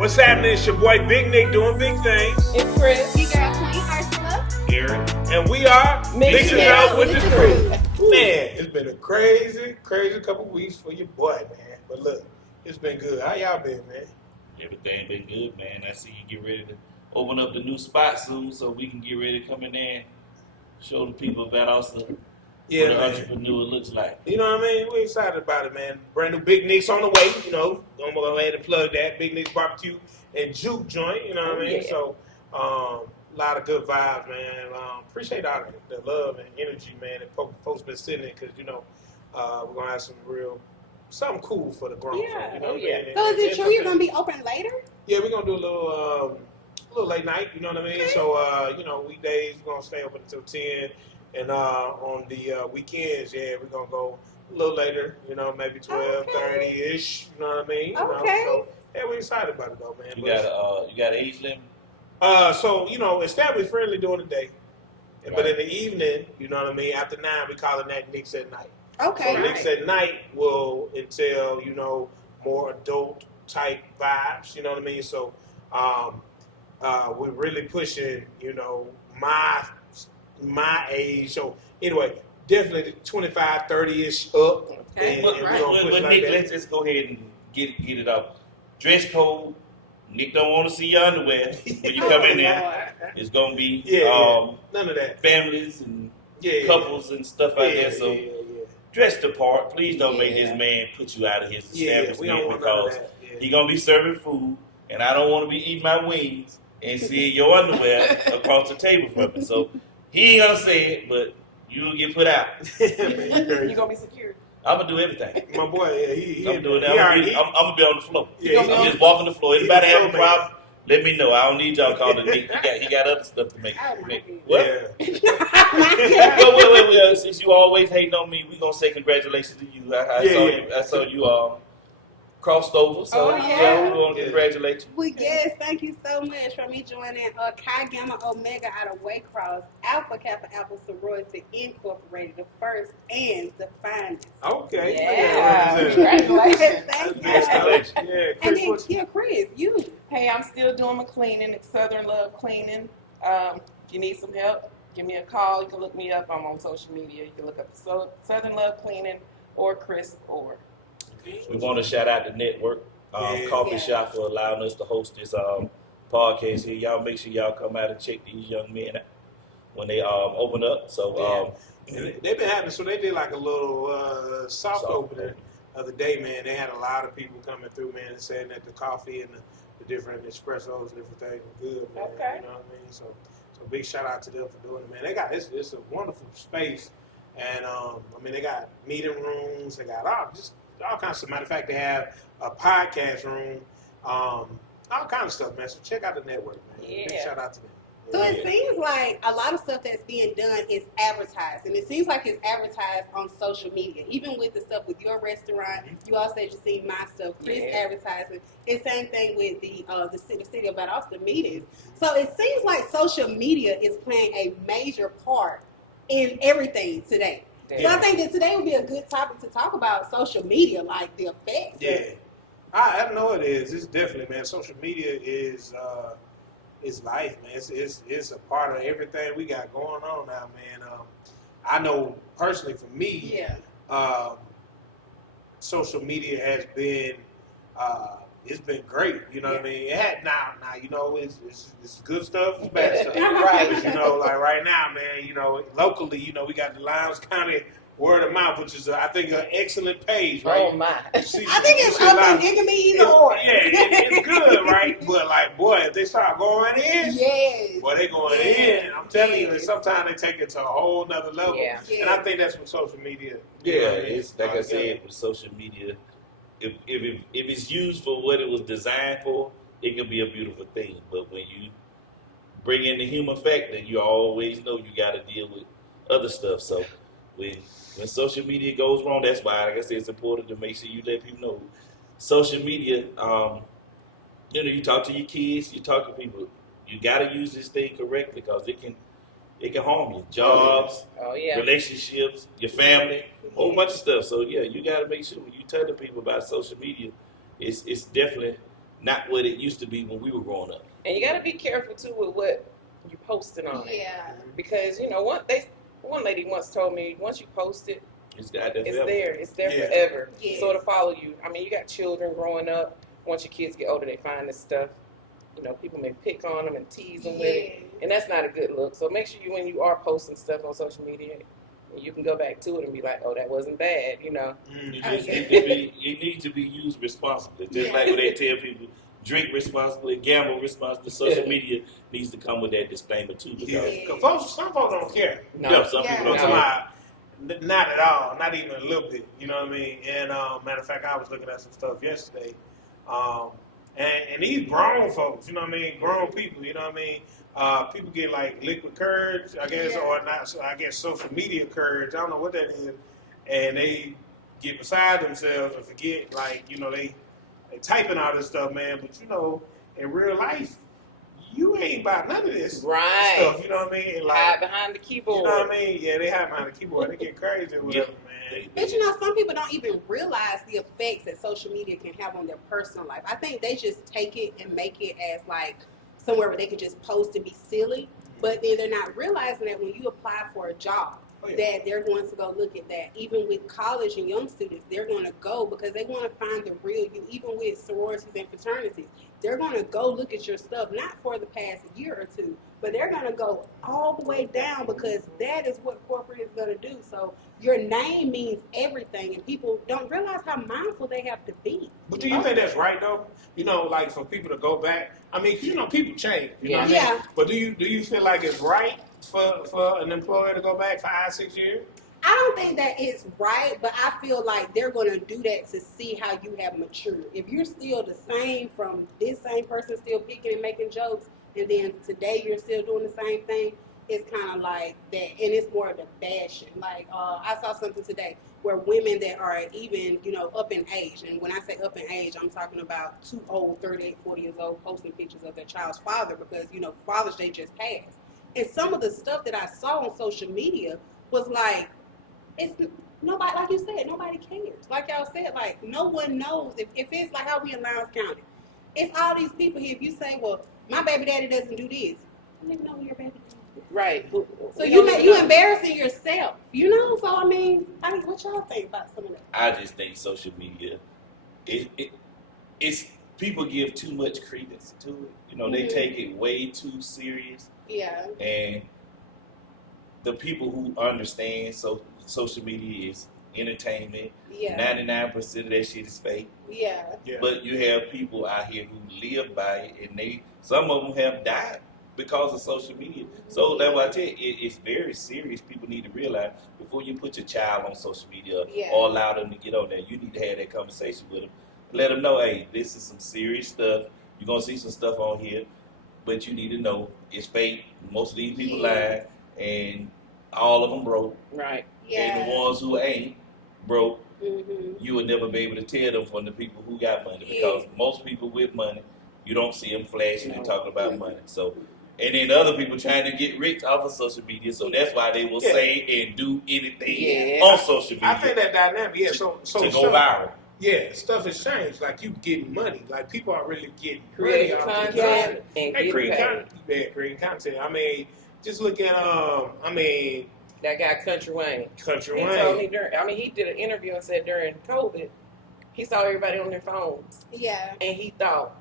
What's happening? It's your boy Big Nick doing big things. It's Chris. You got Queen Ursula. Eric. And we are Myxin It Up with the crew. Crew. Man, it's been a crazy couple weeks for your boy, man. But look, it's been good. How y'all been, man? Everything been good, man. I see you get ready to open up the new spot soon so we can get ready to come in there and show the people about also what an entrepreneur looks like. You know what I mean? We're excited about it, man. Brand new Big Nick's on the way, you know. I'm going to go ahead and plug that. Big Nick's Barbecue and Juke joint, you know what I mean? Yeah. So, a lot of good vibes, man. Appreciate all the love and energy, man, that folks been sitting in because, you know, we're going to have something cool for the grown Yeah. folk, you know Oh, what I yeah. mean? So is it true you're going to be open later? Yeah, we're going to do a little late night, you know what I mean? Okay. So, you know, weekdays, we're going to stay open until 10. And on the weekends, yeah, we're going to go a little later, you know, maybe 12:30-ish, you know what I mean? You know, Okay. so, yeah, we're excited about it, though, man. You got an age limit? So, you know, it's family friendly during the day. Right. But in the evening, you know what I mean, after 9, we calling that Nicks at Night. Okay. So Nicks at Night will entail, you know, more adult type vibes, you know what I mean? So we're really pushing, you know, my age. So anyway, definitely 25, 30-ish up. Okay. And But, we're gonna push but like Nick, that. let's just go ahead and get it up. Dress code. Nick don't want to see your underwear when you come in there. It's gonna be None of that. families and Yeah, couples and stuff like yeah, that. So yeah. dress the part. Please don't make Yeah. this man put you out of his Yeah, we establishment don't want none of because that. Yeah. he gonna be serving food, and I don't want to be eating my wings and seeing your underwear across the table from me. So he ain't gonna say it, but you'll get put out. You're gonna be secured. I'm gonna do everything. My boy, yeah, he I'm doing that. he I'm already- gonna be on the floor. Yeah, I'm just walking the floor. Anybody he have a the problem? Let me know. I don't need y'all calling Nick. He got other stuff to make. Oh, my make. goodness. What? Yeah. Well, since you always hating on me, we gonna say congratulations to you. I saw you crossed over, so Oh, yeah. we want to congratulate you. Well, yes, thank you so much for me joining Chi Gamma Omega out of Waycross Alpha Kappa Alpha Sorority Incorporated, the first and the finest. Okay. Yeah. Thank Congratulations. That's you. good stuff. Yeah, And Chris, then, what's Chris, you. Hey, I'm still doing my cleaning. It's Southern Love Cleaning. If you need some help, give me a call. You can look me up. I'm on social media. You can look up Southern Love Cleaning or Chris or. We want to shout out the network, Coffee Yeah. Shop, for allowing us to host this podcast here. Y'all make sure y'all come out and check these young men out when they open up. So And they've been having, so they did like a little soft opening the other day, man. They had a lot of people coming through, man, and saying that the coffee and the different espressos, different things were good, man. Okay. You know what I mean? So big shout out to them for doing it, man. They got it's a wonderful space, and I mean they got meeting rooms, they got all kinds of stuff. Matter of fact, they have a podcast room, all kinds of stuff, man. So check out the network, man. Big Yeah. shout out to them. So it seems like a lot of stuff that's being done is advertised, and it seems like it's advertised on social media. Even with the stuff with your restaurant, you all said you see my stuff, Chris Yeah. advertising. It's same thing with the city of Valdosta meetings. So it seems like social media is playing a major part in everything today. So I think that today would be a good topic to talk about social media, like the effects. Yeah, I know it is. It's definitely, man. Social media is life, man. It's a part of everything we got going on now, man. I know personally for me, Yeah. social media has been it's been great. You know what I mean? It had now you know it's good stuff, it's bad stuff. Right. But, you know, like right now, man. You know, locally, you know, we got the Lowndes County Word of Mouth, which is I think an excellent page, right? Oh my. You see- I think you it's see a lot up of- and it can be either or. Yeah, it's good, right? But like, boy, if they start going in, Yes. boy, they going in. I'm telling you, and sometimes they take it to a whole nother level. Yeah. And I think that's what social media. yeah, it's like I said with social media. If it's used for what it was designed for, it can be a beautiful thing. But when you bring in the human factor, you always know you got to deal with other stuff. So when social media goes wrong, that's why, like I said, it's important to make sure you let people know. Social media, you talk to your kids, you talk to people. You got to use this thing correctly because it can harm you. Jobs, Oh yeah. relationships, your family, a whole bunch of stuff. So yeah, you got to make sure when you tell the people about social media, it's definitely not what it used to be when we were growing up. And you got to be careful too with what you posting on it. Yeah. Because one lady once told me, once you post it, It's got that it's forever. there. It's there Yeah. forever. Yes. So to follow you. I mean, you got children growing up. Once your kids get older, they find this stuff. You know, people may pick on them and tease them with it, and that's not a good look. So make sure when you are posting stuff on social media, you can go back to it and be like, "Oh, that wasn't bad," you know. You just it needs to be used responsibly. Just like when they tell people, drink responsibly, gamble responsibly. Social media needs to come with that disclaimer too. Because Some folks don't care. yeah, some people I'm don't talking care. about not at all, not even a little bit. You know what I mean? And matter of fact, I was looking at some stuff yesterday, and these grown folks, you know what I mean, grown people, you know what I mean. People get like liquid courage, I guess, or not. So I guess social media courage. I don't know what that is, and they get beside themselves and forget, like, you know, they typing all this stuff, man. But you know, in real life, you ain't about none of this stuff. You know what I mean? And like, hide behind the keyboard. you know what I mean? Yeah, they hide behind the keyboard. They get crazy or whatever, man. But you know, some people don't even realize the effects that social media can have on their personal life. I think they just take it and make it as like somewhere where they can just post and be silly. But then they're not realizing that when you apply for a job, that they're going to go look at that. Even with college and young students, they're going to go because they want to find the real you. Even with sororities and fraternities, they're going to go look at your stuff, not for the past year or two, but they're going to go all the way down because that is what corporate is going to do. So your name means everything, and people don't realize how mindful they have to be. But do you think that's right though? You know, like for people to go back. I mean, you know, people change. You know what I mean? Yeah. But do you feel like it's right for an employer to go back 5-6 years? I don't think that it's right, but I feel like they're going to do that to see how you have matured. If you're still the same from this same person still picking and making jokes, and then today you're still doing the same thing, it's kind of like that. And it's more of the fashion. Like, I saw something today where women that are even, you know, up in age, and when I say up in age, I'm talking about too old, 38, 40 years old, posting pictures of their child's father because, you know, Father's Day just passed. And some of the stuff that I saw on social media was like, it's nobody, like you said, nobody cares. Like y'all said, like no one knows if it's like how we in Lowndes County. It's all these people here. If you say, well, my baby daddy doesn't do this, you don't even know who your baby daddy is. Right. So you embarrassing yourself, you know? So I mean, what y'all think about some of that? I just think social media, it's people give too much credence to it. You know, they take it way too serious. Yeah. And the people who understand social media is entertainment. Yeah. 99% of that shit is fake. Yeah. But you have people out here who live by it, and some of them have died because of social media. So that's why I tell you, it's very serious. People need to realize before you put your child on social media or allow them to get on there, you need to have that conversation with them. Let them know, hey, this is some serious stuff. You're going to see some stuff on here, but you need to know it's fake. Most of these people lie, and all of them broke. Right. Yeah. And the ones who ain't broke, you would never be able to tell them from the people who got money because most people with money, you don't see them flashing and talking about money. So, and then other people trying to get rich off of social media, so that's why they will say and do anything on social media. I think that dynamic, so to go viral. Yeah, stuff has changed. Like you getting money. Like people are really getting Creating money off content and creating paid. creating content. I mean, just look at That guy Country Wayne. Country He Wayne. told me he did an interview and said during COVID, he saw everybody on their phones. Yeah. And he thought,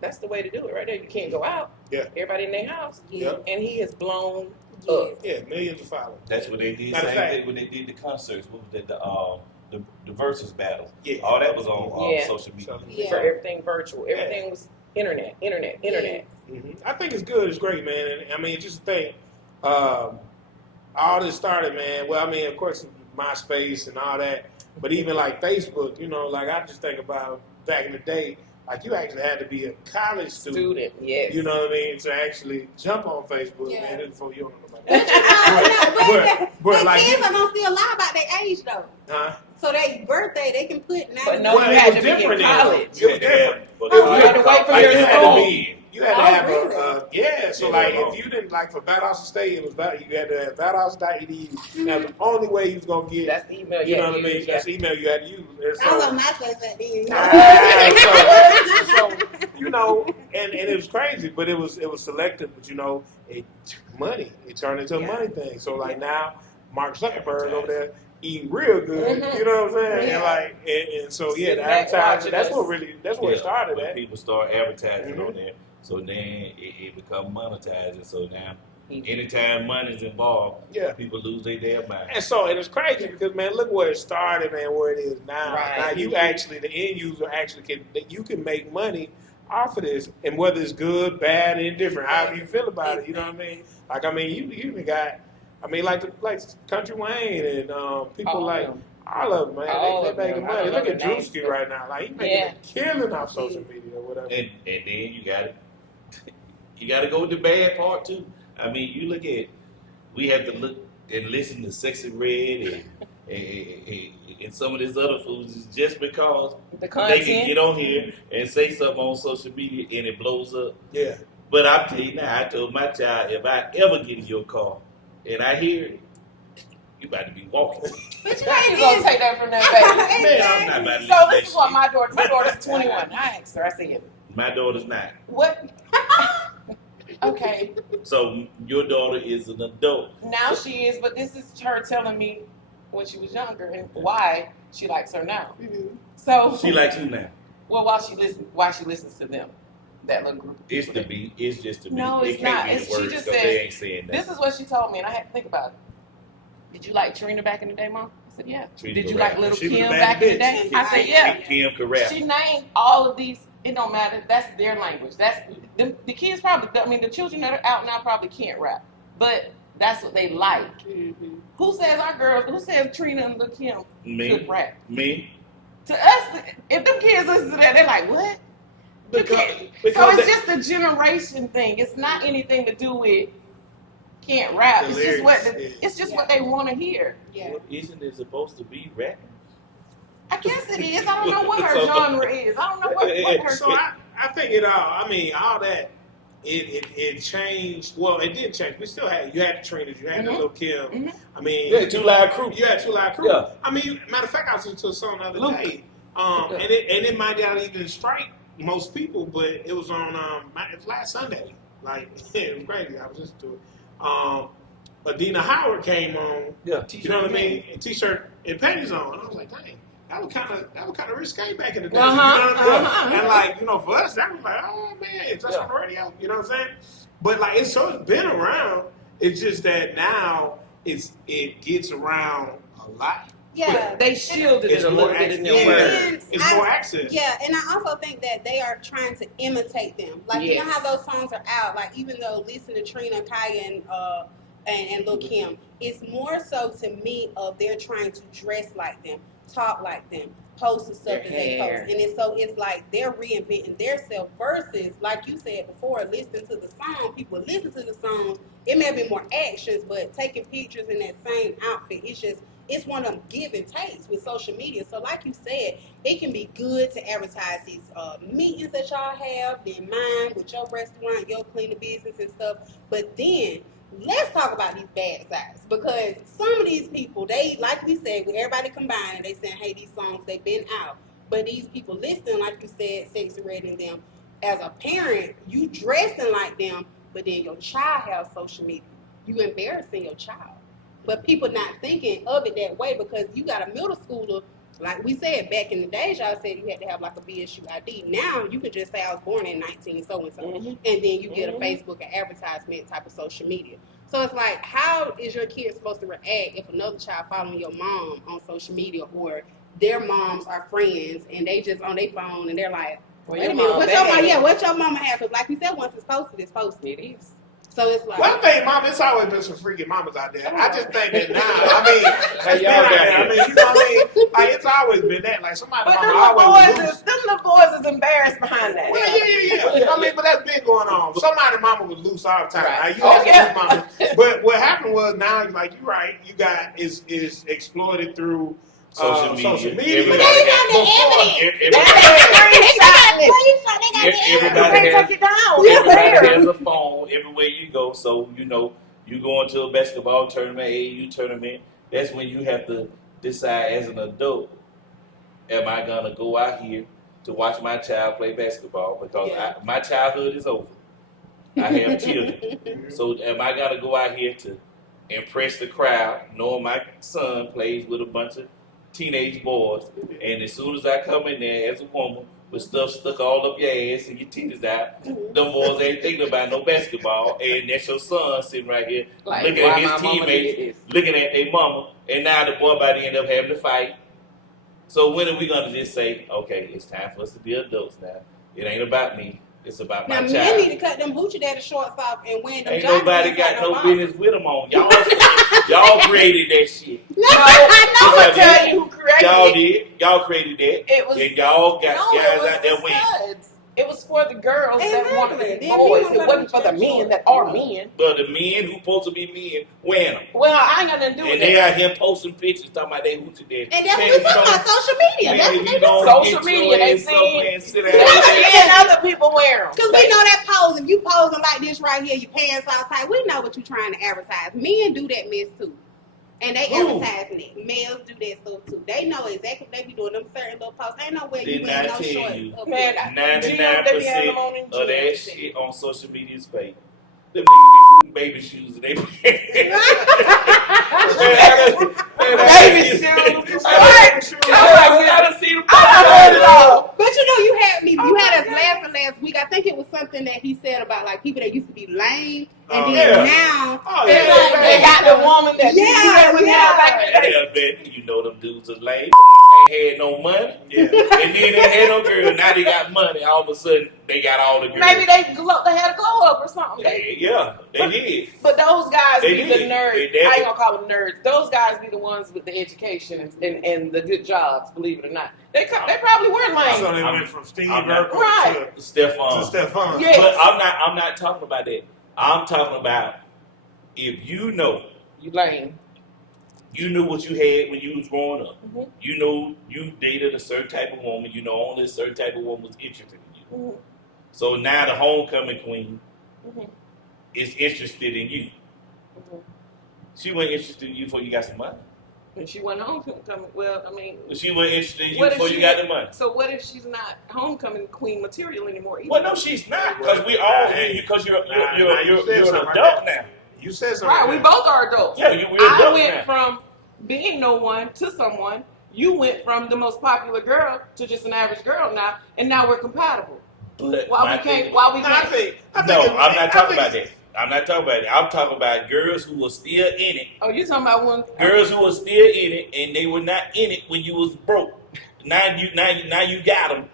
that's the way to do it right there. You can't go out. Yeah. Everybody in their house. Yeah. And he has blown up. Yeah, millions of followers. That's what they did. Matter of Same fact- thing when they did the concerts. What was that? The versus battle. Yeah. All that was on social media. Yeah. For everything virtual. Everything was internet. Mm-hmm. I think it's good. It's great, man. And I mean, just think, all this started, man. Well, I mean, of course, MySpace and all that, but even like Facebook, you know, like I just think about back in the day, like you actually had to be a college student. Yes. You know what I mean? To actually jump on Facebook, man. That's before you don't know about But that. But like, kids are gonna still lie about their age though. huh? So their birthday, they can put now. But no, Well, you it had was to be in different then. college. It was different. Oh, you had to wait for Like, your you had to school. be. You had to Oh, have really? so Yeah, like no. if you didn't like for Valdosta State, it was you had to have Valdosta.edu. That's the only way you was gonna get. That's the email You know what I had to mean? use, That's the email you had to use. And I was so, on MySpace back then. so you know, and it was crazy, but it was selective. But you know, it turned into a money thing. So like now, Mark Zuckerberg over there eating real good. Mhm. You know what I'm saying? Yeah. And like, and so yeah, Sitting the back advertising. That's watching where it Yeah, started when at. people start advertising Mhm. on there, so then it become monetized, and so now Mhm. anytime money's involved, Yeah. people lose their damn mind. And so, and it's crazy because man, look where it started and where it is now. Right. Now you actually, the end user actually you can make money off of this, and whether it's good, bad, indifferent, however you feel about it, you know what I mean? Like I mean, you even got, I mean, like Country Wayne and people All like of them. all of them, man. All They of making them. I money. don't Look know at their names, Drewski but- right now. Like he making Yeah. a killing off social media or whatever. And then you got you got to go with the bad part too. I mean, you look at, we have to look and listen to Sexy Red and some of these other foods just because The they content. can get on here and say something on social media and it blows up. Yeah. But I'm telling you now, I told my child, if I ever get in your car and I hear it, you about to be walking. But you How you ain't gonna take that from that baby? Man, I'm not about to So listen to this that is what shit. my daughter's 21. I asked her, I said, My daughter's not. what? Okay, So your daughter is an adult. now she is, but this is her telling me when she was younger and why she likes her now. Mhm. So She likes who now? well, why she listens to them, that little group. Of It's people the beat. It's just the beat. No, it it's can't not. be It's- the she words just because says, they ain't saying that. This is what she told me, and I had to think about it. Did you like Trina back in the day, Mom? I said, yeah. Trina Did you could like rap. Little She was a Kim bad back in the bitch. day? I said, yeah. Kim could rap. She named all of these. It don't matter. That's their language. That's the kids probably. I mean, the children that are out now probably can't rap, but that's what they like. Mhm. Who says our girls? Who says Trina and Lil Kim Me. could rap? Me. To us, if them kids listen to that, they're like, what? Because, So because it's just a generation thing. It's not anything to do with can't rap. The It's just what lyrics, yeah. it's just what they want to hear. Yeah. Well, isn't it supposed to be rapping? I guess it is. I don't know what her So- genre is. I don't know what her. so I think it all. I mean, all that it changed. Well, it did change. We still had the Trinas, you had the Mhm. Lil Kim. Mhm. I mean, Yeah, Two Live Crew. you had Two Live Crew. Yeah. I mean, matter of fact, I was listening to a song the other Luke. day, and it might not even strike most people, but it was on it was last Sunday. Like it was crazy. I was listening to it. Adina Howard came on. Yeah. You know what I mean? And t-shirt and panties on. And I was like, dang, that was kind of risque back in the day. Uh-huh, You know what I mean? uh-huh. And like, you know, for us, that was like, oh man, it's just on the radio. You know what I'm saying? But like, it's been around. It's just that now it gets around a lot. Yeah. They shielded it It's a more little bit in access. their Yeah. words. It's more access. Yeah, and I also think that they are trying to imitate them. Like you know Yes. how those songs are out. Like even though listen to Trina, Kaya, and Lil Kim, it's more so to me of they're trying to dress like them, talk like them, post the stuff Their that they hair. post, and it's like they're reinventing themselves versus like you said before, listening to the song. People listen to the songs. It may be more actions, but taking pictures in that same outfit, it's one of them give and takes with social media. So like you said, it can be good to advertise these meetings that y'all have, then mine with your restaurant, your cleaning business and stuff. But then let's talk about these bad sides, because some of these people, they, like we said, with everybody combined, they saying, hey, these songs, they've been out. But these people listening, like you said, Sexy Red and them, as a parent, you dressing like them, but then your child has social media. You embarrassing your child. But people not thinking of it that way, because you got a middle schooler, like we said, back in the days, y'all said you had to have like a BSU ID. Now you can just say I was born in 19 so-and-so, Mhm. and then you get a Mhm. Facebook and advertisement type of social media. So it's like, how is your kid supposed to react if another child following your mom on social media, or their moms are friends and they just on their phone and they're like, Well, wait a your minute, mom what your mama, bad. yeah, what your mama have? Because like we said, once it's posted, it's posted. It is. So it's like, One thing, Mom, it's always been some freaking mamas out there. I just think that now, I mean, Hey, it's y'all been out got there. I it. mean, you know what I mean? Like, it's always been that. Like, somebody But mama them always little was loose. boys is embarrassed behind that. Well, yeah. I mean, but that's been going on. Somebody mama was loose all the time. Right. Like, you Oh, had yeah. loose mama. But what happened was now, like, you're right, you got is exploited through Social media. Social media. Everybody But they has- got the evidence. Everybody Take it down. Everybody has a phone everywhere you go, so you know you go into a basketball tournament, AAU tournament. That's when you have to decide as an adult: am I gonna go out here to watch my child play basketball because Yeah. my childhood is over. I have children. So am I gonna go out here to impress the crowd, knowing my son plays with a bunch of teenage boys, and as soon as I come in there as a woman with stuff stuck all up your ass and your titties out, them boys ain't thinking about no basketball, and that's your son sitting right here Like, looking why at his my mama did teammates, this? looking at their mama, and now the boy about to end up having to fight. So when are we gonna just say, okay, it's time for us to be adults now? It ain't about me. It's about Now, my men child. need to cut them hoochie daddy shorts off and wear them Ain't joggers nobody and got cut no them off. business with them on. Y'all created that shit. No, I'm I gonna tell you who created Y'all it. did. Y'all created that. It was And y'all got no, guys it was out there the winning. studs. It was for the girls that wanted to be Exactly. Then boys. people It wasn't for the let them men short. that are men. But the men who supposed to be men wearing them. Well, I ain't got nothing to do with And they that. out here posting pictures talking about they hoochie daddy. And that's Man, what if we're you talking don't- about, social media. man, That's if what you they do. don't Social get media, your they ass seen- somewhere and sit They down. seeing other people wear them. Because we know that pose, if you posing like this right here, your pants outside, we know what you're trying to advertise. Men do that mess too. And they Who? advertising it. Males do that stuff too. They know exactly what they be doing. Them certain little posts. Ain't no way you Did wear not no tell shorts. you. up Man, there. do you know what they be having 99% them on in of that jeans? shit on social media is fake. Them niggas be putting baby shoes in they Baby shoes. What? I gotta see them. I heard it all. But you know, you had me. Oh You my had us goodness. laughing last week. I think it was something that he said about like people that used to be lame, and Oh, then yeah. now Oh, it's yeah, like They got the woman that Yeah, you yeah. Yeah, man, you know them dudes are lame. Ain't had no money, Yeah. and then they had no girl. Now they got money. All of a sudden, they got all the girls. Maybe they had a glow up or something. Yeah, they did. But those guys They be the did. nerds. They did. I ain't gonna call them nerds. Those guys be the ones with the education and the good jobs. Believe it or not, they probably were So lame. they went from Steve I'm not- Urkel Right. Stephon. to Stephon. Yeah. But I'm not talking about that. I'm talking about if you know, You lame. you knew what you had when you was growing up. Mhm. You know you dated a certain type of woman. You know only a certain type of woman was interested in you. Mhm. So now the homecoming queen Mhm. is interested in you. Mhm. She wasn't interested in you before you got some money. And she went homecoming. Well, I mean, She wasn't interested in you What if before you she- got the money. so what if she's not homecoming queen material anymore? Either? Well, no, she's not, because we all because you're Nah, you're you you're, said you're an something like adult that. now. You said something. Right, like we that. both are adults. Yeah, we're I adults went now. from being no one to someone. You went from the most popular girl to just an average girl now, and now we're compatible. But Why my we can't? thing- Why we No, I can't? think. No, it- I'm I not talking think- about that. I'm not talking about that. I'm talking about girls who were still in it. Oh, you talking about one? Girls who were still in it, and they were not in it when you was broke. Now you got them,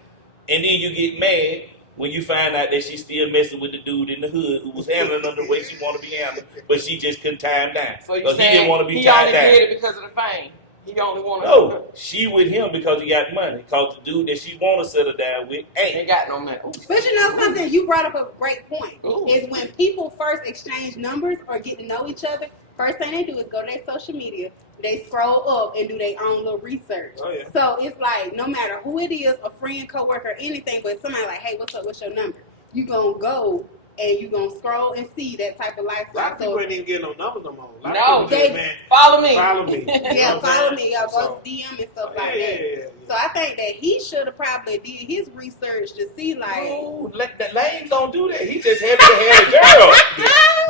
and then you get mad when you find out that she's still messing with the dude in the hood who was handling them the way she want to be handled, but she just couldn't tie him down So you because he saying didn't want to be he tied only down. did it because of the fame? He only wanted. No, she with him because he got money. Because the dude that she want to settle down with Ain't ain't. got no money. Ooh. But you know something, you brought up a great point. Ooh. Is when people first exchange numbers or get to know each other, first thing they do is go to their social media, they scroll up and do their own little research. Oh, yeah. So it's like no matter who it is, a friend, coworker, anything, but somebody like, hey, what's up, what's your number? You gonna go and you gonna scroll and see that type of A lot lifestyle. of people So ain't even getting no numbers no more. A lot No, of people just, they- man, Follow me. follow me. You know yeah, what I'm follow saying? me, or go So, DM and stuff yeah, like yeah, that. yeah. So I think that he should have probably did his research to see like No, the lames don't do that. He just happy to have a girl.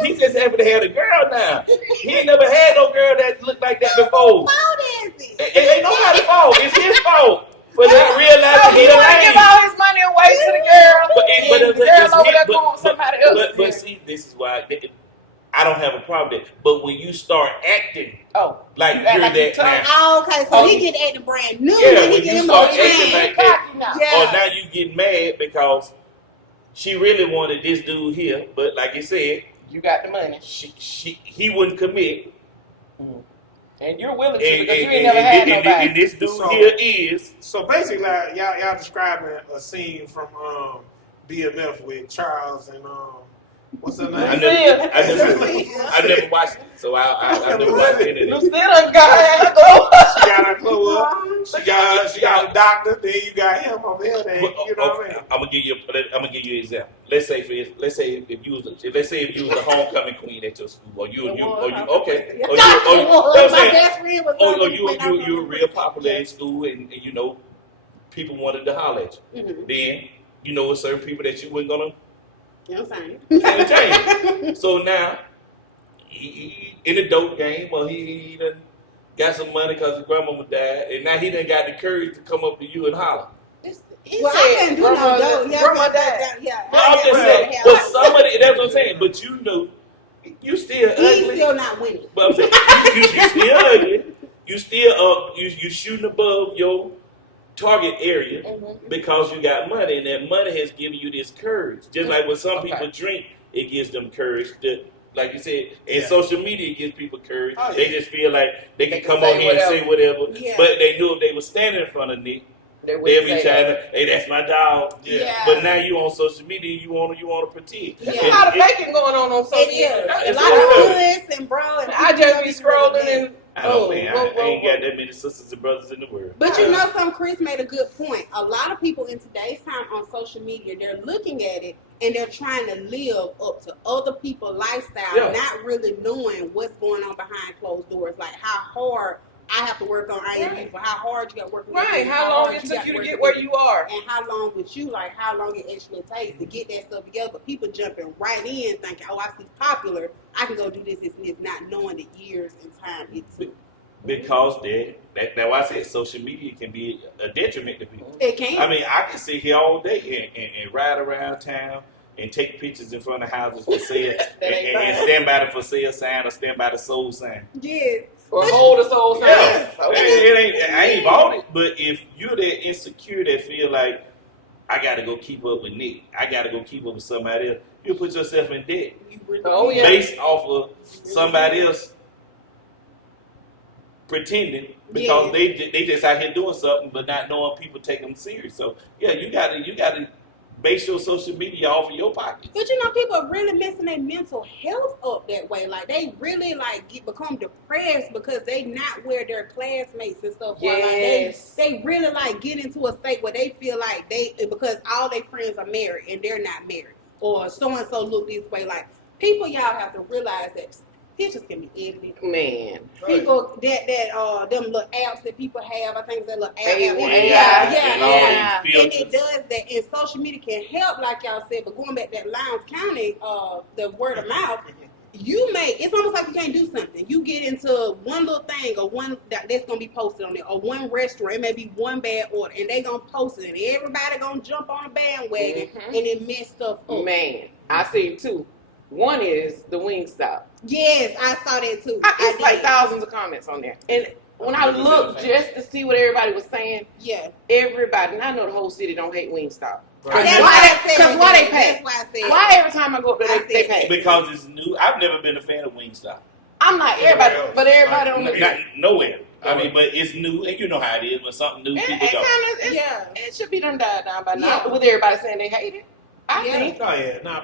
He just happy to have a girl now. He ain't never had no girl that looked like that before. fault is it? It ain't nobody's fault. It's his fault for not So realizing he he a want to give lame. all his money away to the girl. But and the girl over there going with somebody else. But see, this is why I don't have a problem with that. But when you start acting Oh, like you you're act like you that tough. now, Oh, okay, so Oh, he get acting brand new, yeah, and he when get you him start on acting change. like that, cocky now. Yeah. or now you get mad because she really wanted this dude here, but like you said, You got the money, he wouldn't commit. and you're willing to And, because you and, ain't never had and, nobody. and this dude So- here is So basically, like, y'all describing a scene from BMF with Charles and what's her I name? never watched it, so I never watched any of it. Lucille done got her glow. She got her clue up. She got a doctor. Then you got him over here. Then, you know what I mean? I'm gonna give you an example. Let's say if you was the homecoming queen at your school, or you okay, or My you best friend was you're real popular in school, and you know people wanted to holler at you. Mm-hmm. Then you know with certain people that you weren't gonna You know what I'm saying? entertain. So now he in the dope game, or he done got some money because his grandmama died, and now he done got the courage to come up to you and holler. He Well, said, I can't do no dope. Yeah, grandma died. Yeah, But I'm just saying, but somebody, that's what I'm saying. But you know, you still he's ugly. still not winning. But I'm saying, you still ugly. You still you shooting above your target area because you got money, and that money has given you this courage. Just like when some people drink, it gives them courage. Like you said, in social media, it gives people courage. Oh, yeah. They just feel like they can come say on here and say whatever. Yeah. But they knew if they were standing in front of Nick, they'll be trying to, hey, that's my dog. Yeah. But now you on social media, you want to pretend. Yeah. There's a lot of faking going on social media. A lot of hoods and bro. And I just be scrolling and I ain't got that many sisters and brothers in the world. But you know something, Chris made a good point. A lot of people in today's time on social media, they're looking at it and they're trying to live up to other people's lifestyle, not really knowing what's going on behind closed doors. Like how hard I have to work on IMU, for how hard you got to work on how long it took you to get where you are. And how long with you, like how long it actually takes to get that stuff together. But people jumping right in thinking, oh, I see popular, I can go do this and this, not knowing the years and time it took. Because that's why I said social media can be a detriment to people. It can. I mean, I can sit here all day and ride around town and take pictures in front of houses for sale and stand by the for sale sign or stand by the sold sign. Yes. Or hold the soul sign. Yeah. I ain't bought it, but if you're that insecure that feel like I got to go keep up with Nick, I got to go keep up with somebody else, you put yourself in debt based off of somebody else pretending because they just out here doing something but not knowing people take them serious. So yeah, you gotta base your social media off of your pockets. But you know, people are really messing their mental health up that way. Like they really become depressed because they not where their classmates and stuff are. Yes. Like they really get into a state where they feel like because all their friends are married and they're not married, or so and so look this way. Like people, y'all have to realize that pictures can be edited. Man. People them little apps that people have, I think that little app. Yeah. And it does that, and social media can help, like y'all said. But going back to that Lowndes County, the word of mouth, it's almost like you can't do something. You get into one little thing or one that's gonna be posted on it, or one restaurant, it may be one bad order, and they gonna post it, and everybody gonna jump on a bandwagon, and it mess stuff up. Man, I see two. One is the Wingstop. Yes, I saw that too. It's like thousands of comments on there. And when I looked just to see what everybody was saying, everybody, and I know the whole city don't hate Wingstop. Right. Because why they pay? That's why I said. Why every time I go up there, they pay? Because it's new. I've never been a fan of Wingstop. I'm not everybody, but everybody on the not nowhere. I mean, but it's new, and you know how it is when something new, people go. It should be done died down by now. With everybody saying they hate it. I think.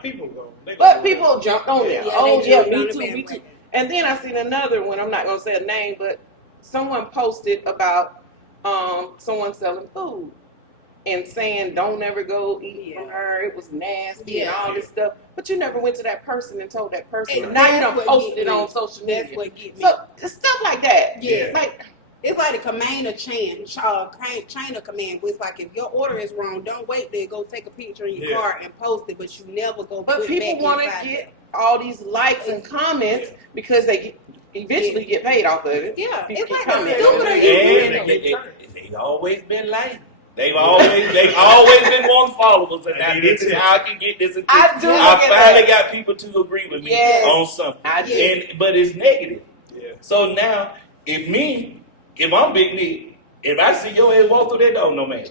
People go. But people jumped on there. Me too, me too. And then I seen another one. I'm not gonna say a name, but someone posted about someone selling food and saying don't ever go eat from her. It was nasty and all this stuff. But you never went to that person and told that person. And now you done posted it on social media. That's what get me. So stuff like that. Yeah. Like, it's like the command of chain of command. It's like if your order is wrong, don't wait to go take a picture in your car and post it, but you never go. But people want to get all these likes and comments because they eventually get paid off of it. Yeah, people it's like the stupider They've always been lying. They've always been wanting followers, and now this is how I can get this attention. I finally got people to agree with me on something. But it's negative. Yeah. So now, if I'm Big Nick, if I see your ass walk through that door, no man.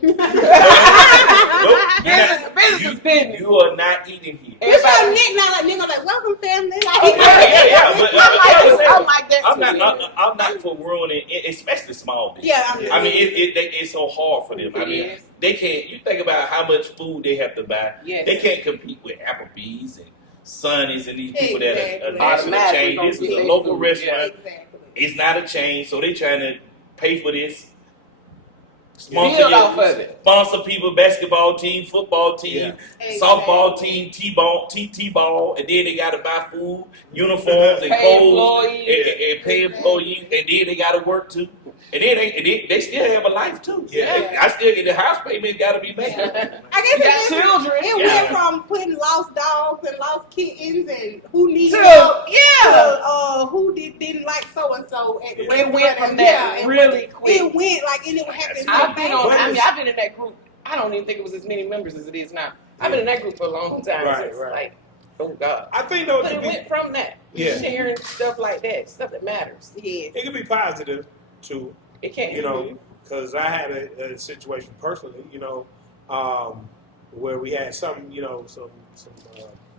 Business is business. You are not eating here. It's like Nick now, like nigga, like welcome family. Like, But I'm like that. I'm not for ruining, especially small business. Yeah, I mean, it's so hard for them. I mean, they can't. You think about how much food they have to buy. Yes. They can't compete with Applebee's and Sonny's and these people that are national Automatically chain. This is a local restaurant. It's not a chain, so they trying to pay for this Sponsor Build off of it. Sponsor people, basketball team, football team, softball team, T-ball, and then they got to buy food, uniforms, and Pay clothes, employees. and pay employees, and then they got to work too. And then they still have a life too. Yeah. I still get the house payment got to be made. I guess You got children. It went from putting lost dogs and lost kittens and who needed To- help yeah. to who didn't like so and so at the It restaurant. went from that and really quick. It went like and it happened. I've been so fast. I've been in that group. I don't even think it was as many members as it is now. I've been in that group for a long time. Right, It's right. like, oh God. I think though But it went from that. Yeah. Sharing stuff like that, stuff that matters. Yes. it could be positive too. It can't. You know, because I had a situation personally, where we had some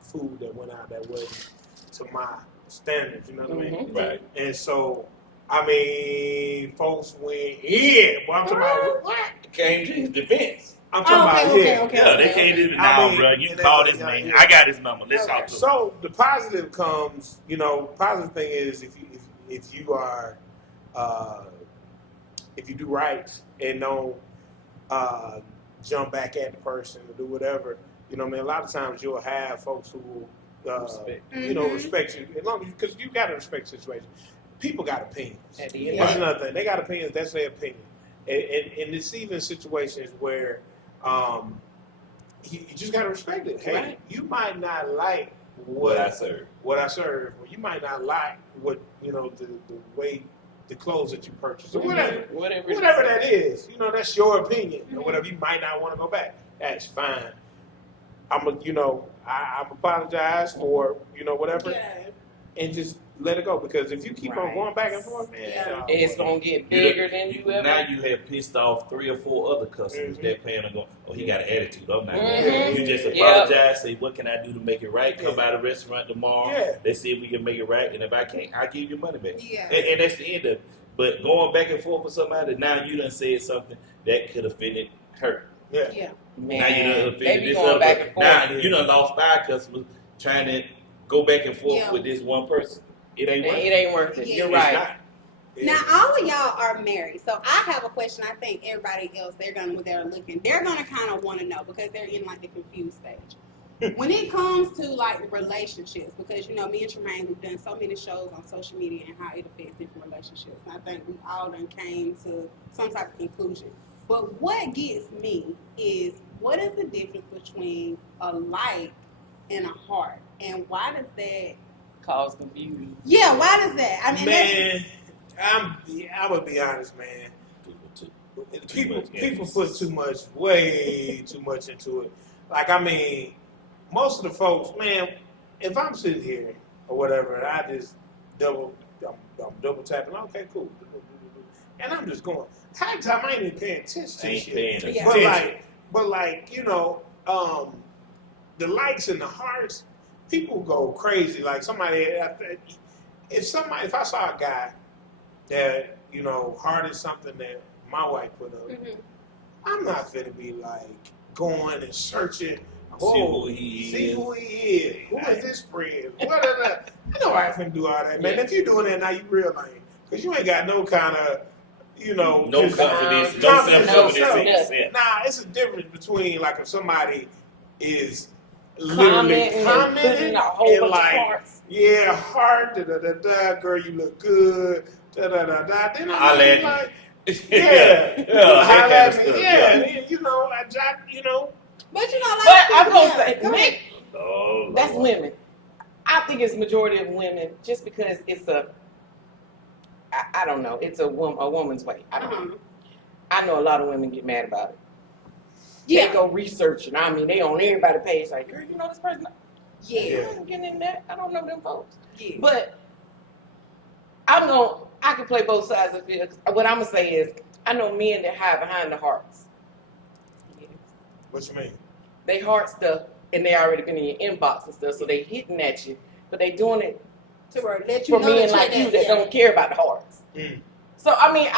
food that went out that wasn't to my standards. You know what I mean? Right. And so, I mean, folks went in. Well, I'm talking about what? Came to his defense. I'm talking about Yeah, they can't even I now, mean, bro. You and call that- this yeah, man. yeah. I got his number. Let's talk to him. So the positive comes, positive thing is if you are if you do right and don't jump back at the person or do whatever, a lot of times you'll have folks who will, respect you as long as because you got to respect the situation. People got opinions. At the end That's of another thing. They got opinions. That's their opinion. And it's even situations where you just got to respect it. Hey, Right. you might not like What I serve. or you might not like what the way the clothes that you purchase or whatever that is. That's your opinion or whatever. You might not want to go back. That's fine. I'm apologize for whatever, and just let it go because if you keep on going back and forth, man, It's gonna get bigger than you ever. Now you have pissed off 3 or 4 other customers that paying and going, oh, he got an attitude. I'm not Mhm. You just Yep. apologize, say, what can I do to make it right? Come by the restaurant tomorrow. Yeah. Let's see if we can make it right. And if I can't, I'll give you money back. Yeah. And that's the end of it. But going back and forth with somebody, now you done said something that could have offended her. Yeah. Yeah. Man, Now you done they offended be this going other back person. and forth. Now you done lost 5 customers trying to go back and forth Yeah. with this one person. It ain't It worth it. ain't worth it. Yeah. You're It's right. not. Now all of y'all are married, so I have a question. I think everybody else they're gonna kind of want to know because they're in like the confused stage. When it comes to like relationships, because me and Tremaine we've done so many shows on social media and how it affects different relationships. And I think we all done came to some type of conclusion. But what gets me is what is the difference between a like and a heart, and why does that? Cause confusion. Yeah, why does that? I mean, Man, I'm gonna be honest, man. People put way too much into it. Like, I mean, most of the folks, man, if I'm sitting here or whatever, and I just I'm double tapping, okay, cool. And I'm just going, half the time I ain't even paying attention to Ain't shit. paying Yeah. attention. But like, the likes and the hearts, people go crazy. Like if I saw a guy that, hearted something that my wife put up, I'm not finna be like going and searching. See who he See is. who he is. Who is this friend? Whatever. I know I ain't finna do all that, man. Yeah. If you're doing that now, you real lame. Because you ain't got no kind of, No just- confidence, no confidence self-confidence in yourself. yourself. Nah, it's a difference between like if somebody is literally Commenting and commenting putting a whole and bunch like, of parts. yeah, heart, da da da da, girl, you look good, da da da da. Then I I'm let like, yeah, yeah, that holla kind at of me, stuff. yeah. Then, I jot, but But I'm gonna say, go ahead. Oh, that's Lord. women. I think it's majority of women just because it's I don't know, it's a woman's way. I don't know. I know a lot of women get mad about it. They go research and I mean they on everybody's page like, girl, you know this person? Yeah. I'm getting in that. I don't know them folks. Yeah. But I can play both sides of it. What I'm gonna say is I know men that hide behind the hearts. What you mean? They heart stuff and they already been in your inbox and stuff, so they hitting at you, but they doing it To let you for know men that like you're you there. that don't care about the hearts. Mm. So I mean,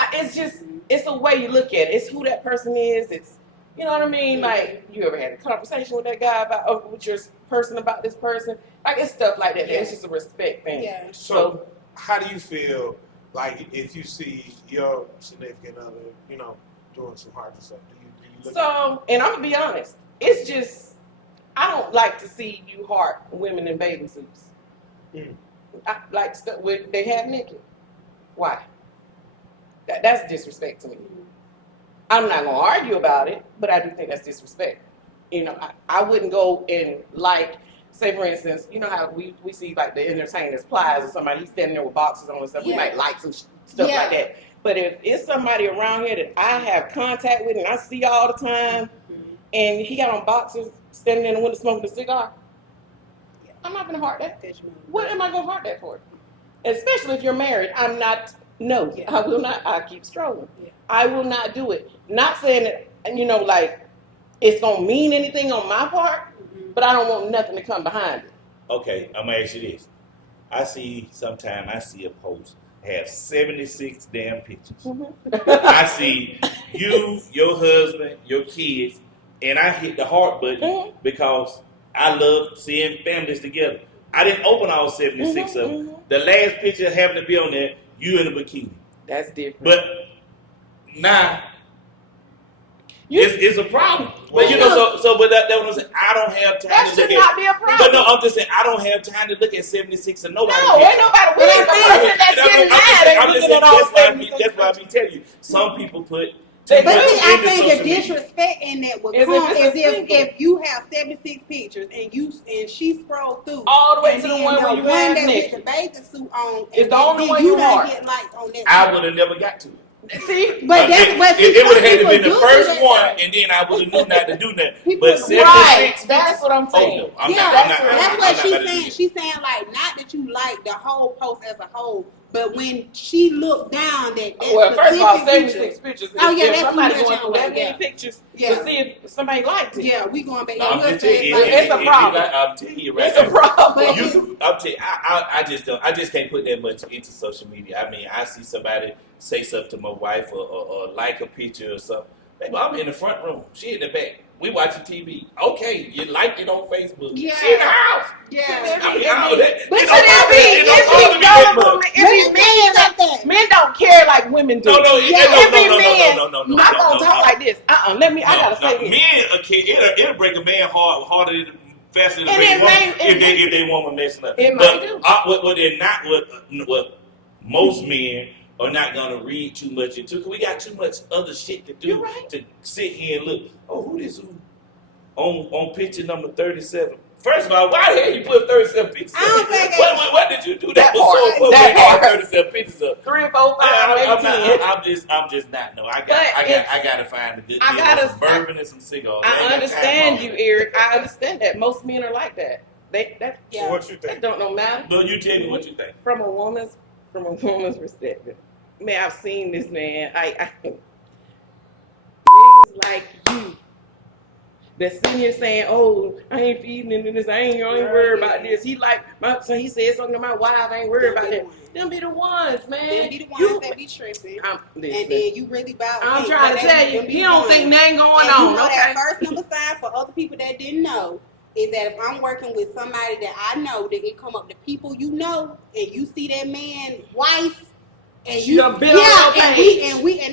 it's a way you look at it. It's who that person is. It's you know what I mean. Like you ever had a conversation with that guy about with your person about this person? Like it's stuff like that. Yeah. It's just a respect thing. Yeah. So how do you feel like if you see your significant other, doing some hard stuff? Do you look So, and I'm gonna be honest, it's just I don't like to see you heart women in bathing suits. I like stuff where they have naked. Why? That's disrespect to me. I'm not gonna argue about it, but I do think that's disrespect. You know, I wouldn't go and like, say for instance, you know how we see like the entertainers, Plies or somebody, he's standing there with boxes on and stuff. We might like some stuff like that. But if it's somebody around here that I have contact with and I see all the time, and he got on boxers standing in the window smoking a cigar, I'm not gonna heart that. What am I gonna heart that for? Especially if you're married. I'm not. No, I will not. I keep strolling. I will not do it. Not saying that, you know, like it's gonna mean anything on my part, but I don't want nothing to come behind it. Okay, I'm gonna ask you this. I see a post have 76 damn pictures. I see you, your husband, your kids, and I hit the heart button because I love seeing families together. I didn't open all 76 of them. The last picture happened to be on there, you in a bikini. That's different. But now, it's a problem. But you know, but that what I'm saying. I don't have time that to should look not at. be a problem. But no, I'm just saying I don't have time to look at 76 of nobody. No, ain't nobody with the person that's getting mad ain't looking at all 76. That's why I be telling you. Some people put. But see, I think the disrespect in that would come if you have 76 pictures and she scrolled through all the way to the one where you have that naked. with the bathing suit on, it's the only one you you don't heart. get likes on that. I would have never got to it. See, but it would have had to be the first one, and then I would have knew not to do that. But 76, right, that's what I'm saying. Oh, no, I'm that's what she's saying. She's She's saying like not that you like the whole post as a whole, but when she looked down well, first of all, 76 pictures. Oh yeah, if that's somebody too much going through that many yeah. pictures Yeah. to see if somebody liked it. Yeah, we going back. No, I'm just telling you, it's a problem. I'm telling you right It's a problem. I'm telling you, I just can't put that much into social media. I mean, I see somebody say something to my wife or like a picture or something. Baby, I'm in the front room. She in the back. We watching TV. Okay, you liked it on Facebook. Yeah. She in the house. Yeah. I mean, all that. But men don't care like women do. No, No. I'm gonna talk like this. I gotta say this. Men, it'll break a man harder than faster than if they woman messing up. It might do. What they're not, what most men are not gonna read too much into, because we got too much other shit to do to sit here and look. Oh, who this who? On picture number 37. First of all, why the hell you put 37 pictures up? I don't think what did you do that part, that hard. 37 pictures up. 3, 4, 5, 10. I'm just not. No, I gotta find a good deal. Some bourbon and some cigars. I understand you, Eric. I understand that most men are like that. So what you think? That don't no matter. No, you tell me what you think. From a woman's perspective, man, I've seen this, man. I niggas like you that's sitting here saying, "Oh, I ain't feeding into this. I ain't worried about this." He said something to my wife. I ain't worried about that. Them be the ones, man. Them be the ones that be tripping. And then you really about. I'm trying to tell you, he don't think nothing going on. You know that first number sign for other people that didn't know is that if I'm working with somebody that I know, that it come up to people you know, and you see that man wife. And you and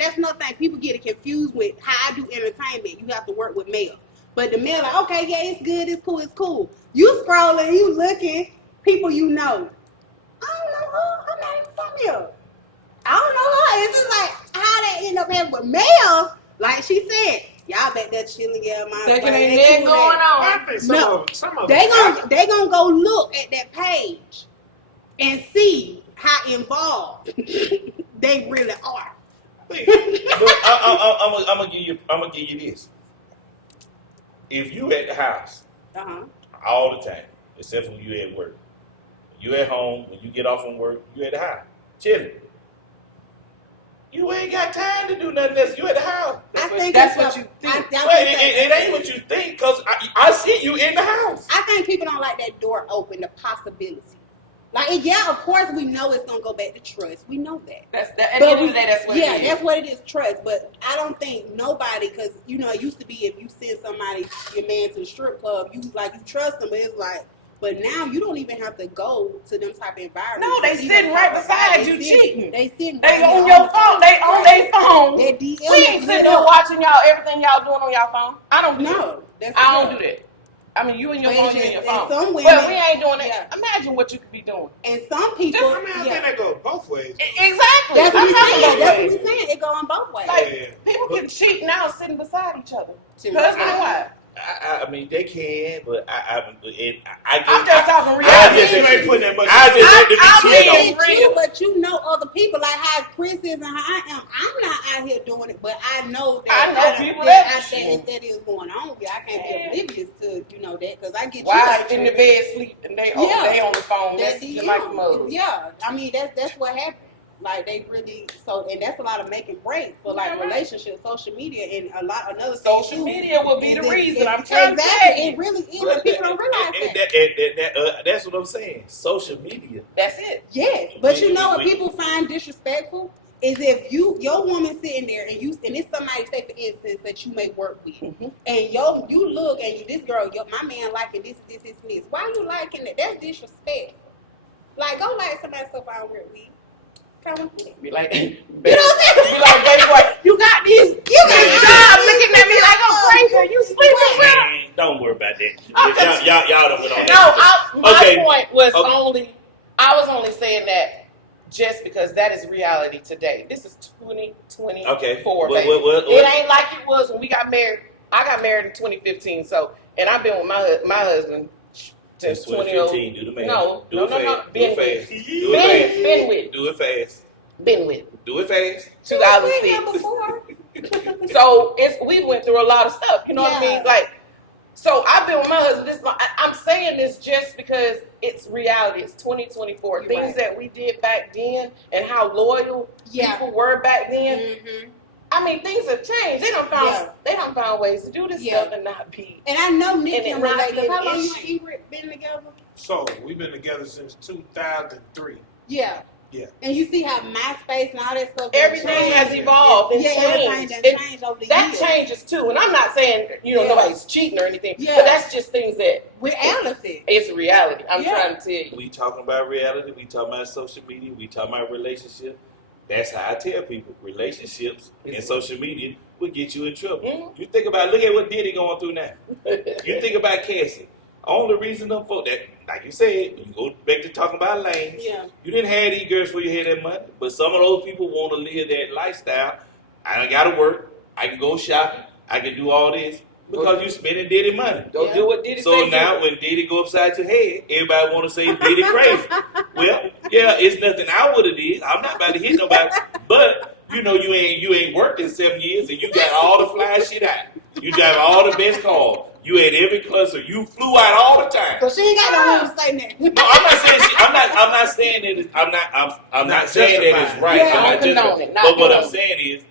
that's another thing. People get it confused with how I do entertainment. You have to work with male. But the male, like, okay, yeah, it's good, it's cool. You scrolling, you looking, people you know. I don't know her. I'm not even from here. I don't know her. It's just like how they end up having with males. Like she said, y'all back there chilling, ain't going on. I think some of they gonna go look at that page and see how involved they really are. I'm gonna give you this. If you at the house all the time, except when you at work, you at home, when you get off from work, you at the house chilling. You ain't got time to do nothing else. You at the house. That's what you think. It ain't what you think, because I see you in the house. I think people don't like that door open, the possibility. Like, yeah, of course we know it's gonna go back to trust. We know that. At the end of the day, that's what it is. Yeah, that's what it is, trust. But I don't think nobody, because it used to be if you send somebody, your man, to the strip club, you trust them, but it's like, but now you don't even have to go to them type of environments. No, they sitting right beside you cheating. They sitting. They on your phone. They on their phone that DM We ain't sitting there watching y'all everything y'all doing on y'all phone. I don't do that. No, that's I don't do that. I mean, you and your phone, you and your phone. Some women, but we ain't doing that. Yeah. Imagine what you could be doing. And some people, I think that goes both ways. Exactly. That's what I'm we talking saying. about That's ways. what we saying. It go on both ways. Like people can cheat now sitting beside each other, husband and wife. I mean, they can, but I'm just talking real. I just ain't putting that much. I just had to be cheated on. You, but you know other people like how Chris is and how I am. I'm not out here doing it, but I know that people that is going on. I can't be oblivious to that because I get wives in the bed sleep and they on the phone. That's like the mother. Yeah, I mean that's what happened. Like they really and that's a lot of make and break for like relationships, social media, and another social media will be the reason. I'm trying to tell you. It really is, and people don't realize that. That's what I'm saying. Social media. That's it. Yes, but you know what people find disrespectful is if your woman sitting there and it's somebody, say for instance, that you may work with, and you look and this girl, my man liking this. Why you liking that? That's disrespectful. Like go like somebody stuff I don't work with. Be like, baby boy, you got this. You got this job looking at me like I'm crazy. You sleeping with her? Don't worry about that. Y'all don't get on that. No, my point was I was only saying that just because that is reality today. This is 2024, okay. baby. It ain't like it was when we got married. I got married in 2015, and I've been with my husband since 2015. Do the math. No. Been with. Do it fast. Been with. Do it fast. 2006. So we went through a lot of stuff. You know what I mean? Like, so I've been with my husband. I'm saying this just because it's reality. It's 2024. You're Things that we did back then and how loyal people were back then. Mm-hmm. I mean, things have changed. They don't found ways to do this stuff and not be. And I know Nick can relate. Because how long you and Ingrid been together? So we've been together since 2003. Yeah. Yeah. And you see how MySpace and all that stuff. Everything has evolved and changed. Changed over the years. That changes too. And I'm not saying nobody's cheating or anything. Yeah. But that's just things that reality. It's reality. I'm trying to tell you. We talking about reality. We talking about social media. We talking about relationship. That's how I tell people relationships and social media will get you in trouble. Mm-hmm. You think about, look at what Diddy going through now. You think about Cassie. Only reason them folks that, like you said, you go back to talking about lanes. Yeah. You didn't have these girls before you had that money, but some of those people want to live that lifestyle. I don't got to work. I can go shopping. I can do all this because you spending Diddy money. Go do what Diddy. So now when Diddy go upside your head, everybody want to say Diddy crazy. Well, yeah, it's nothing I would have did. I'm not about to hit nobody, but you ain't worked in 7 years and you got all the fly shit out. You drive all the best cars. You had every cluster. You flew out all the time. So she ain't got no room to say that. No, I'm not saying I'm not saying that. I'm not saying that it's right. Yeah, but what I'm saying is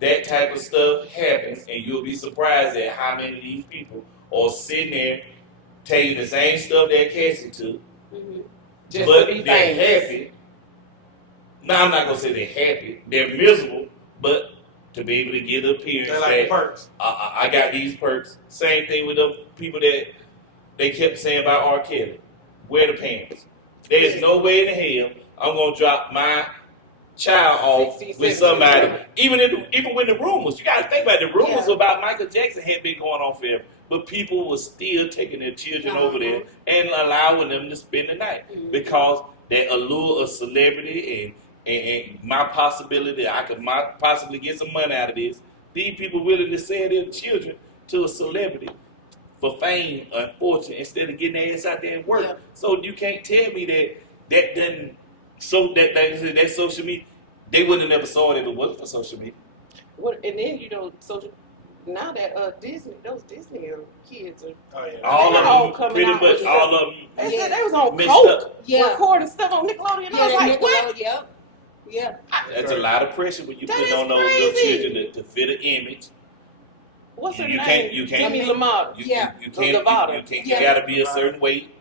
that type of stuff happens, and you'll be surprised at how many of these people are sitting there tell you the same stuff that Cassie took, but they're happy. No, I'm not gonna say they're happy. They're miserable, but to be able to get the appearance like perks. I got these perks. Same thing with the people that they kept saying about R. Kelly. Wear the pants. There's no way in hell I'm gonna drop my child off with somebody. Even when the rumors, you gotta think about it, the rumors about Michael Jackson had been going on forever. But people were still taking their children over there and allowing them to spend the night because that allure of celebrity and my possibility, I could possibly get some money out of this. These people willing to sell their children to a celebrity for fame and fortune instead of getting their ass out there and work. Yeah. So you can't tell me that doesn't. So that social media, they wouldn't have never saw it if it wasn't for social media. And then social. Now that Disney, those Disney kids are all of them, pretty much all of them. They said they was on coke, recording stuff on Nickelodeon. I was like, what? Yeah. That's a lot of pressure when you put on those little children to fit an image. What's her name? You can't. Demi Lovato. You can't. You gotta be a certain weight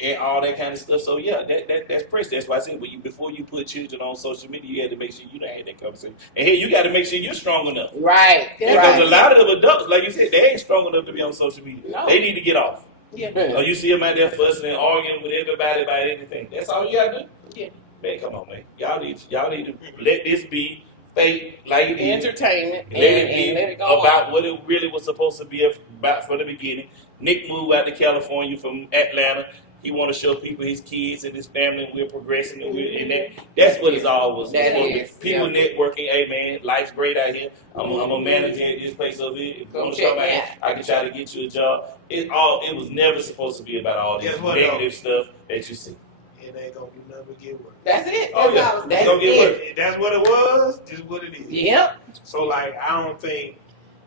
and all that kind of stuff. So that's pressure. That's why I said before you put children on social media, you had to make sure you done had that conversation. And hey, you got to make sure you're strong enough. Right. Because a lot of them adults, like you said, they ain't strong enough to be on social media. No. They need to get off. Yeah. Or you see them out there fussing and arguing with everybody about anything. That's all you gotta do. Yeah. Man, come on, man. Y'all need to let this be fake like it is. Entertainment. Let it be and let it go about on. what it really was supposed to be about from the beginning. Nick moved out to California from Atlanta. He want to show people his kids and his family, and we're progressing, and that's what it's all was. That supposed to be. is, People yeah. networking. Hey man, life's great out here. I'm a manager at this place over here. If you want to come out here, I can try to get you a job. It was never supposed to be about all this negative stuff that you see. It ain't gonna do nothing but get worse. That's it. Oh yeah, That's it's gonna get worse. That's what it was. Just what it is. Yep. So like, I don't think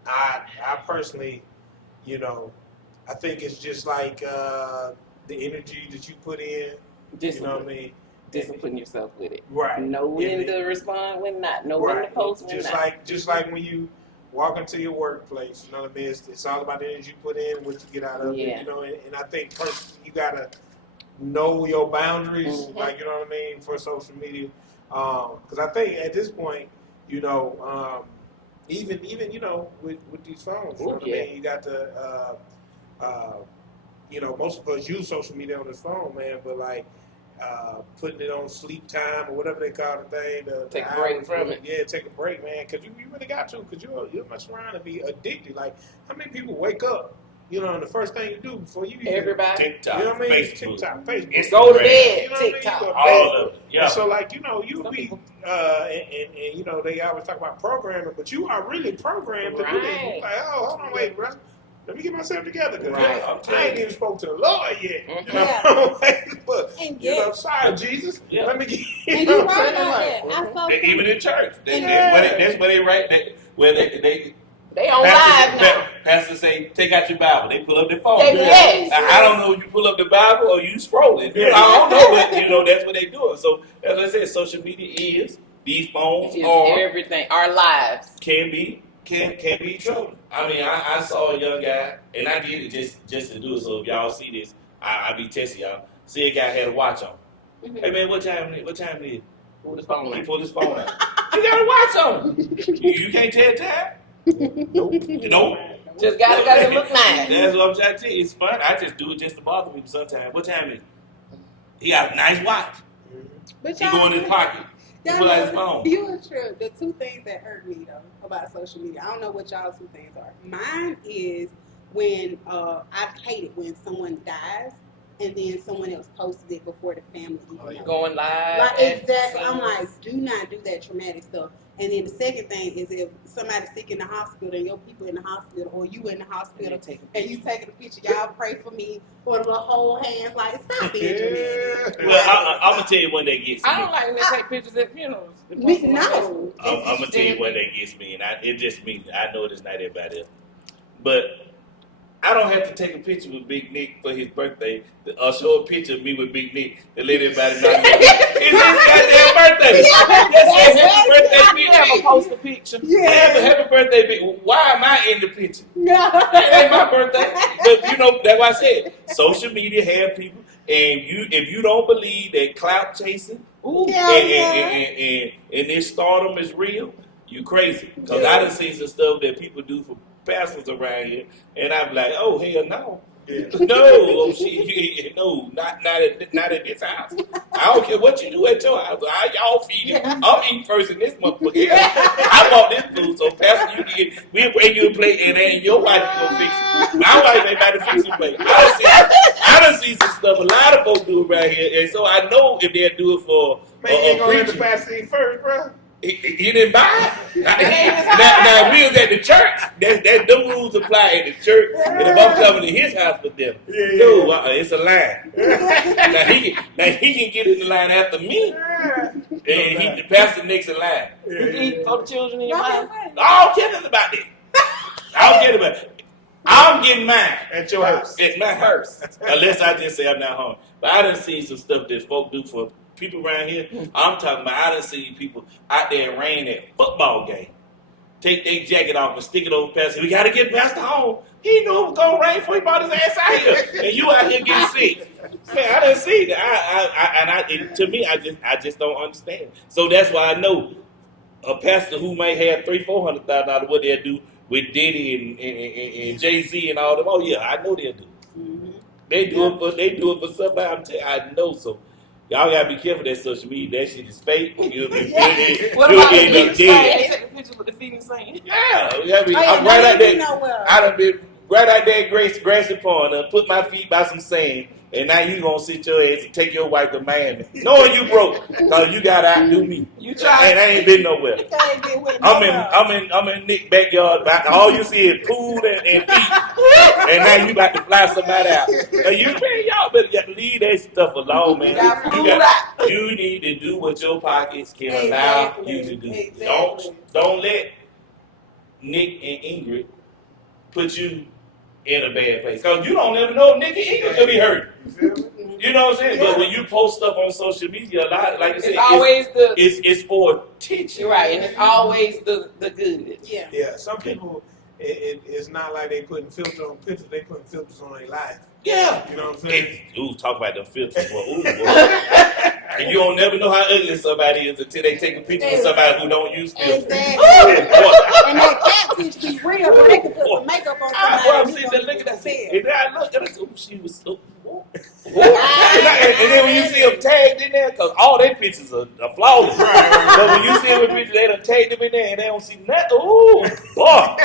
I personally, I think it's just like the energy that you put in. You know what I mean? Discipline yourself with it. Right. Know when to respond, when not. Know when to post, when not. Just like when you walk into your workplace, you know what I mean? It's all about the energy you put in, what you get out of it. And I think first you gotta know your boundaries, like, you know what I mean, for social media. Because I think at this point, even with these phones, you know what I mean? You got to, most of us use social media on this phone, man, but like putting it on sleep time or whatever they call the thing. Take a break from it. Yeah, take a break, man, because you really got to, because you're mess around and be addicted. Like, how many people wake up, and the first thing you do before you everybody, TikTok, you know what I mean? Facebook, TikTok, Facebook, Instagram, go to bed, you know what I mean? TikTok, all of it. Yeah. And so like, you'll be and they always talk about programming, but you are really programmed to do this. You're like, oh, hold on, wait, bro. Let me get myself together, because I ain't even spoke to the Lord yet. Sorry, Jesus. Yeah. Let me get. And you're right about that. I saw Even in church, that's where they write. They on live now. Pastor say, take out your Bible. They pull up their phone. Yes. Now, I don't know if you pull up the Bible or you scrolling. I don't know, but that's what they doing. So as I said, social media is these phones are everything. Our lives can be trouble. I mean, I saw a young guy, and I did it just to do it. So if y'all see this, I be testing y'all. See a guy had a watch on. Hey man, what time it is? pull his phone He out. pulled his phone out. You got a watch on. You can't tell time. Nope. Just gotta look nice. That's what I'm trying to tell you. It's fun. I just do it just to bother people sometimes. What time is it? He got a nice watch. But He go in his pocket. He pull out his phone. You are true. The two things that hurt me though about social media, I don't know what y'all's two things are. Mine is when I've hated when someone dies and then someone else posted it before the family even knows. Going live. Like exactly. I'm like, do not do that traumatic stuff. And then the second thing is if somebody's sick in the hospital and your people in the hospital or you in the hospital and you taking a picture, y'all pray for me or the whole hands, like stop being dramatic. Well, I'm gonna tell you one that gets me. I don't like when they take pictures at funerals. No. I'm gonna tell you one that gets me, and it just me. I know it's not everybody else, but I don't have to take a picture with Big Nick for his birthday or show a picture of me with Big Nick to let everybody know it's his goddamn birthday. That's his happy birthday, Big Never Nick. post a picture. Happy birthday, Big. Why am I in the picture? No. That ain't my birthday. But that's why I said social media have people, and if you don't believe that clout chasing and this stardom is real, you crazy. Because I done seen some stuff that people do for pastors around here, and I'm like, oh hell no. No, no, not at this house. I don't care what you do at your house. Y'all feed it. I'm eating first in this motherfucker. I bought this food, so Pastor, we'll bring you a plate, and then your wife gonna fix it. My wife ain't about to fix the plate. I done see some stuff a lot of folks do around here, and so I know if they'll do it for Man, you ain't gonna let the preacher. pastor eat first, bro. He didn't buy it. Now we was at the church. Them rules apply at the church. And if I'm coming to his house for dinner, no, it's a line. now he can get in the line after me, and the pastor next in line. You eat for the children in your house. I don't care nothing about that. I don't care about it. I'm getting mine At your house. It's my house, unless I just say I'm not home. But I done seen some stuff that folk do for people around here. I'm talking about I done seen people out there in rain at football game. Take their jacket off and stick it over Pastor. We got to get Pastor home. He knew it was going to rain before he brought his ass out here. And you out here getting sick. Man, I done seen that. And to me, I just don't understand. So that's why I know a pastor who might have $300,000-$400,000 what they'll do with Diddy and Jay-Z and all them. Oh yeah, I know they'll do. They do it for stuff like I know. So Y'all gotta be careful that social media. That shit is fake. You'll be What you'll about the end up feet saying? dead. They take pictures with the feet saying. Yeah, you gotta be. Oh, yeah, I'm right out there. nowhere. I done been right out there, Grassy Pond. Put my feet by some sand, and now you gonna sit your ass and take your wife to Miami, knowing you broke, cause you gotta outdo me. You try. And I ain't been nowhere. I'm in Nick's backyard. All you see is pool and feet. And now you about to fly somebody out. Y'all better leave that stuff alone, man. You need to do what your pockets can allow you to do. Don't let Nick and Ingrid put you in a bad place. Because you don't ever know if Nick and Ingrid could be hurt. You know what I'm saying? Yeah. But when you post stuff on social media, a lot, like you said, it's for attention. You're right, and it's always the good. Yeah. Yeah. Some people, it's not like they putting filters on pictures. They putting filters on their life. Yeah. You know what I'm saying? Talk about them filters. Boy. And you don't never know how ugly somebody is until they take a picture of somebody who don't use filters. Exactly. And that catfish be real, but they can put some makeup on somebody. I'm sitting there looking at that. And then I look and I said, she was so. And then when you see them tagged in there, because all their pictures are flawless. But when you see them in pictures, they done tagged them in there and they don't see nothing. Ooh, boy.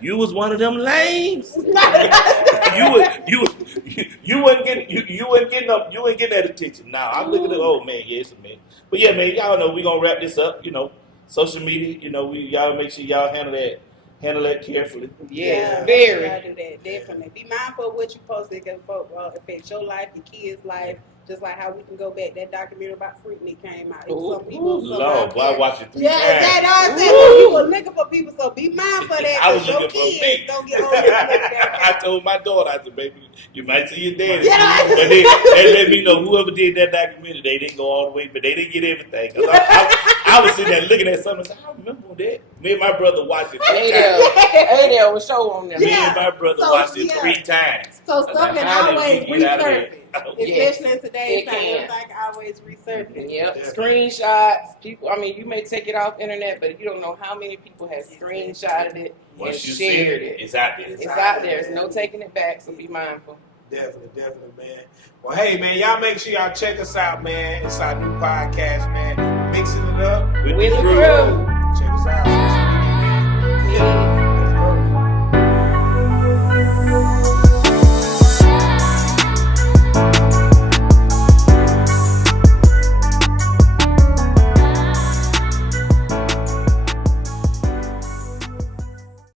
You was one of them lames. You wasn't getting that attention. Now I'm looking at man, yeah, it's a man. But yeah, man, y'all know we gonna wrap this up. Social media. Y'all make sure y'all handle that carefully. Yeah, very. Y'all do that, definitely. Be mindful of what you post. It can affect your life, your kids' life. Just like how we can go back, that documentary about Freaknik came out. Some people, Lord, boy, I watched it 3 times. Yeah, exactly. I said, so you were looking for people, so be mindful of that. I was your looking for kids me. don't get over that. I told my daughter, I said, baby, you might see your daddy. Yeah. But they let me know whoever did that documentary, they didn't go all the way, but they didn't get everything. I was sitting there looking at something and said, I remember that. Me and my brother watched it 3 times. There was show on there. Me and my brother watched it 3 times. So stuff can always resurface. Especially in today's time, everything can always resurface. Yep. Screenshots. People, you may take it off the internet, but you don't know how many people have screenshotted it and shared it. It's out there. It's out there. There's no taking it back, so be mindful. Definitely, man. Well, hey, man, y'all make sure y'all check us out, man. It's our new podcast, man. Myxin It Up with the crew. Check us out.